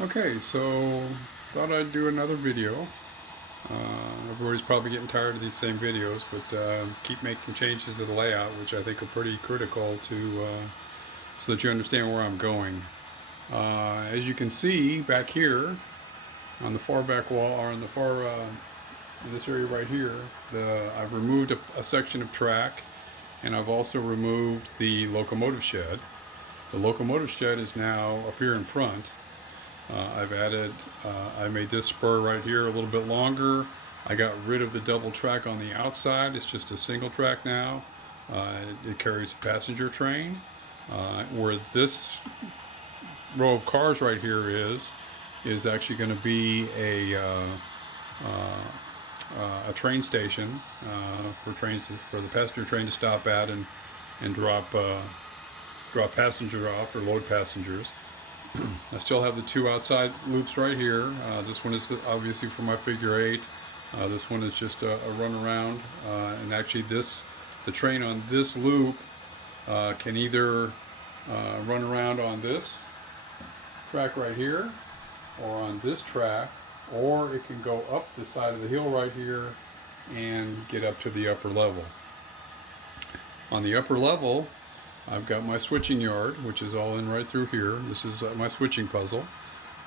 Okay, so thought I'd do another video. Everybody's probably getting tired of these same videos, but keep making changes to the layout, which I think are pretty critical to so that you understand where I'm going. As you can see back here on the far back wall, or on the far in this area right here, I've removed a section of track, and I've also removed the locomotive shed. The locomotive shed is now up here in front. I made this spur right here a little bit longer. I got rid of the double track on the outside. It's just a single track now. It carries a passenger train. Where this row of cars right here is actually going to be a train station for the passenger train to stop at and drop passengers off or load passengers. I still have the two outside loops right here. This one is obviously for my figure eight. This one is just a run around, and actually the train on this loop can either run around on this track right here or on this track, or it can go up the side of the hill right here and get up to the upper level. On the upper level, I've got my switching yard, which is all in right through here. This is my switching puzzle.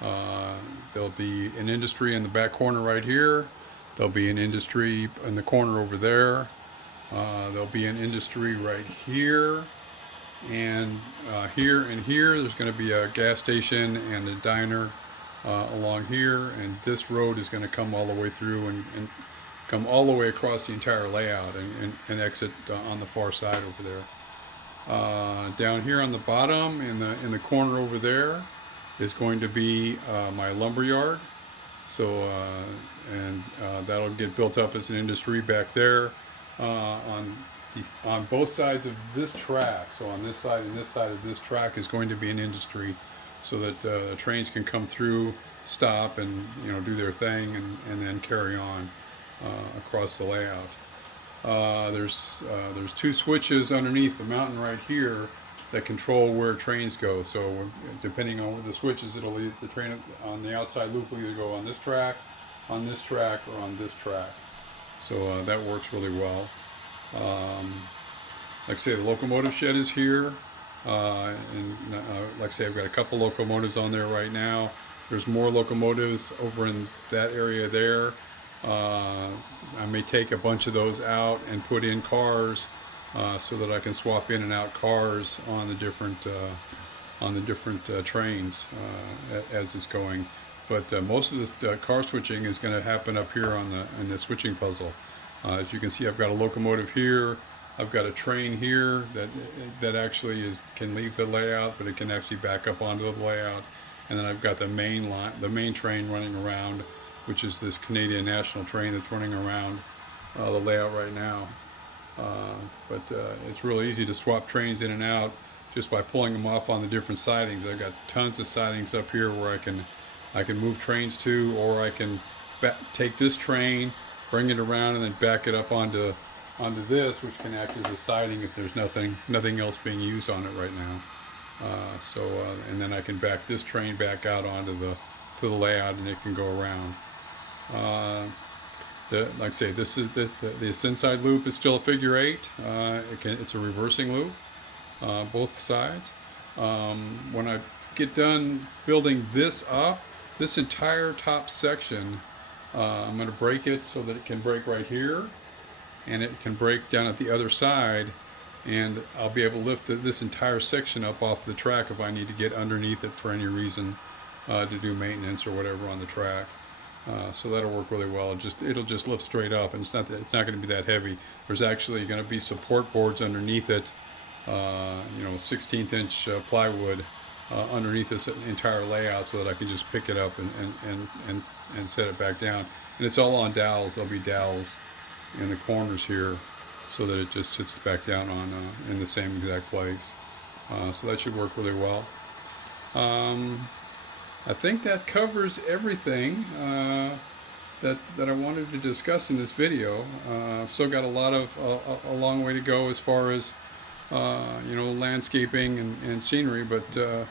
There'll be an industry in the back corner right here. There'll be an industry in the corner over there. There'll be an industry right here. And here and here, there's going to be a gas station and a diner along here. And this road is going to come all the way through and come all the way across the entire layout and exit on the far side over there. Down here on the bottom in the corner over there is going to be my lumber yard. So that'll get built up as an industry back there on both sides of this track. So on this side and this side of this track is going to be an industry, so that trains can come through, stop, and do their thing, and then carry on across the layout. There's two switches underneath the mountain right here that control where trains go. So depending on the switches, it'll lead the train on the outside loop will either go on this track, or on this track. So that works really well. Like I say, the locomotive shed is here, and like I say, I've got a couple locomotives on there right now. There's more locomotives over in that area there. I may take a bunch of those out and put in cars, so that I can swap in and out cars on the different trains as it's going. But most of the car switching is going to happen up here in the switching puzzle. As you can see, I've got a locomotive here. I've got a train here that actually can leave the layout, but it can actually back up onto the layout. And then I've got the main train running around, which is this Canadian National train that's running around the layout right now. But it's really easy to swap trains in and out just by pulling them off on the different sidings. I've got tons of sidings up here where I can move trains to, or I can take this train, bring it around, and then back it up onto this, which can act as a siding if there's nothing else being used on it right now. And then I can back this train back out onto the layout, and it can go around. Like I say, this inside loop is still a figure eight. It's a reversing loop, both sides. When I get done building this up, this entire top section, I'm going to break it so that it can break right here, and it can break down at the other side, and I'll be able to lift this entire section up off the track if I need to get underneath it for any reason, to do maintenance or whatever on the track. So that'll work really well. It'll just lift straight up, and it's not going to be that heavy. There's actually going to be support boards underneath it, 16th inch plywood underneath this entire layout, so that I can just pick it up and set it back down. And it's all on dowels. There'll be dowels in the corners here, so that it just sits back down in the same exact place. So that should work really well. I think that covers everything that I wanted to discuss in this video. I've still got a long way to go as far as landscaping and scenery, but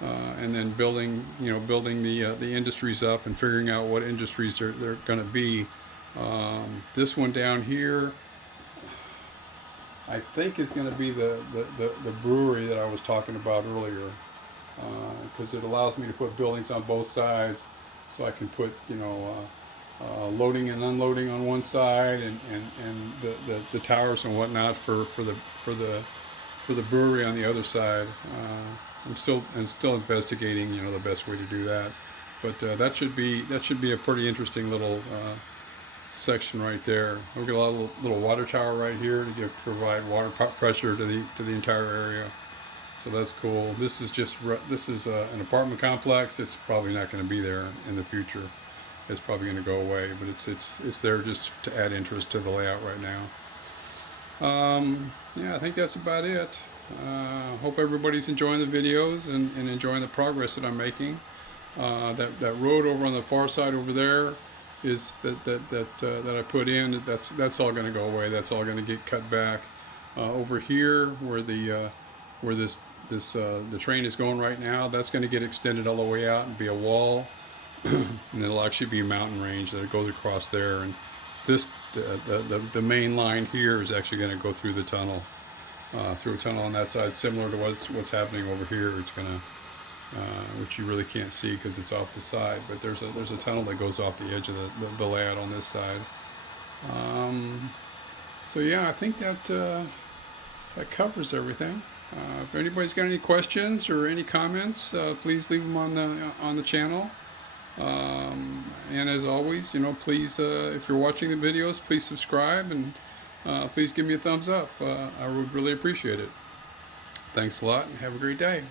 and then building the industries up and figuring out what industries they're going to be. This one down here, I think, is going to be the brewery that I was talking about earlier, because it allows me to put buildings on both sides, so I can put loading and unloading on one side, and the towers and whatnot for the brewery on the other side. I'm still investigating the best way to do that, but that should be a pretty interesting little section right there. We've got a little water tower right here to provide water pressure to the entire area, so that's cool. This is an apartment complex. It's probably not going to be there in the future. It's probably going to go away, but it's there just to add interest to the layout right now. Yeah, I think that's about it. Hope everybody's enjoying the videos and enjoying the progress that I'm making. That road over on the far side over there is that I put in. That's all going to go away. That's all going to get cut back. Over here, where the train is going right now, that's going to get extended all the way out and be a wall, and it'll actually be a mountain range that goes across there. And the main line here is actually going to go through the tunnel. Through a tunnel on that side, similar to what's happening over here. It's gonna, which you really can't see because it's off the side, but there's a tunnel that goes off the edge of the layout on this side. So yeah, I think that covers everything. If anybody's got any questions or any comments, please leave them on the channel. And as always, please, if you're watching the videos, please subscribe, and please give me a thumbs up. I would really appreciate it. Thanks a lot, and have a great day.